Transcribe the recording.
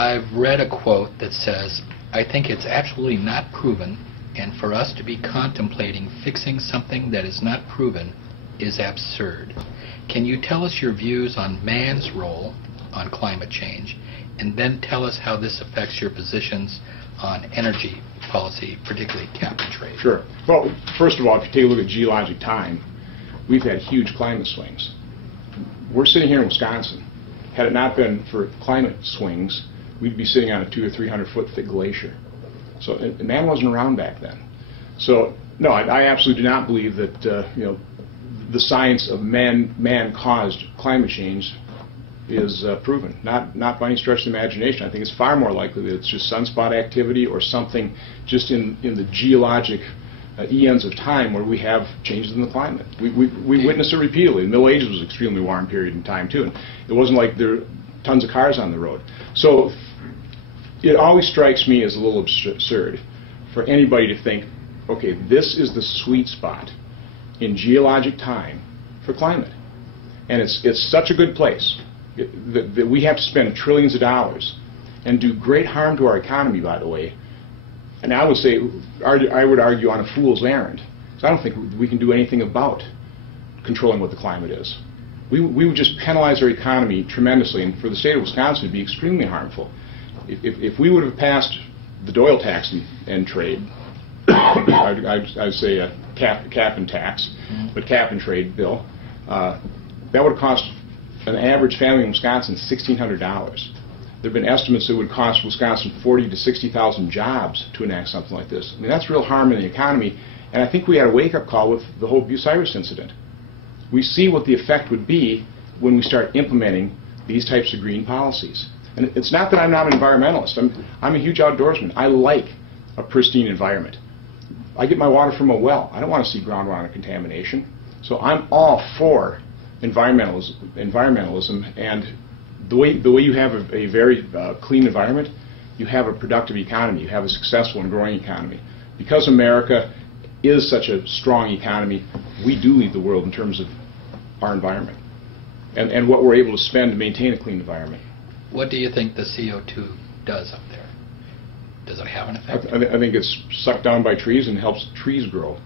I've read a quote that says, "I think it's absolutely not proven, and for us to be contemplating fixing something that is not proven is absurd." Can you tell us your views on man's role on climate change, and then tell us how this affects your positions on energy policy, particularly cap and trade? Sure. Well, first of all, if you take a look at geologic time, we've had huge climate swings. We're sitting here in Wisconsin. Had it not been for climate swings, we'd be sitting on a 200 or 300 foot thick glacier. So man wasn't around back then. So no, I absolutely do not believe that the science of man-caused climate change is proven. Not by any stretch of the imagination. I think it's far more likely that it's just sunspot activity or something just in the geologic eons of time where we have changes in the climate. We witnessed it repeatedly. The Middle Ages was an extremely warm period in time too, and it wasn't like there were tons of cars on the road. So it always strikes me as a little absurd for anybody to think, okay, this is the sweet spot in geologic time for climate, and it's such a good place that we have to spend trillions of dollars and do great harm to our economy, by the way. And I would argue on a fool's errand. So I don't think we can do anything about controlling what the climate is. We would just penalize our economy tremendously, and for the state of Wisconsin, it'd be extremely harmful. If we would have passed the Doyle tax and trade, I'd say a cap and tax, but cap and trade bill, that would have cost an average family in Wisconsin $1,600. There have been estimates that it would cost Wisconsin 40,000 to 60,000 jobs to enact something like this. I mean, that's real harm in the economy, and I think we had a wake-up call with the whole Bucyrus incident. We see what the effect would be when we start implementing these types of green policies. And it's not that I'm not an environmentalist. I'm a huge outdoorsman. I like a pristine environment. I get my water from a well. I don't want to see groundwater contamination. So I'm all for environmentalism, and the way you have a very clean environment, you have a productive economy. You have a successful and growing economy. Because America is such a strong economy, we do lead the world in terms of our environment and what we're able to spend to maintain a clean environment. What do you think the CO2 does up there? Does it have an effect? I think it's sucked down by trees and helps trees grow.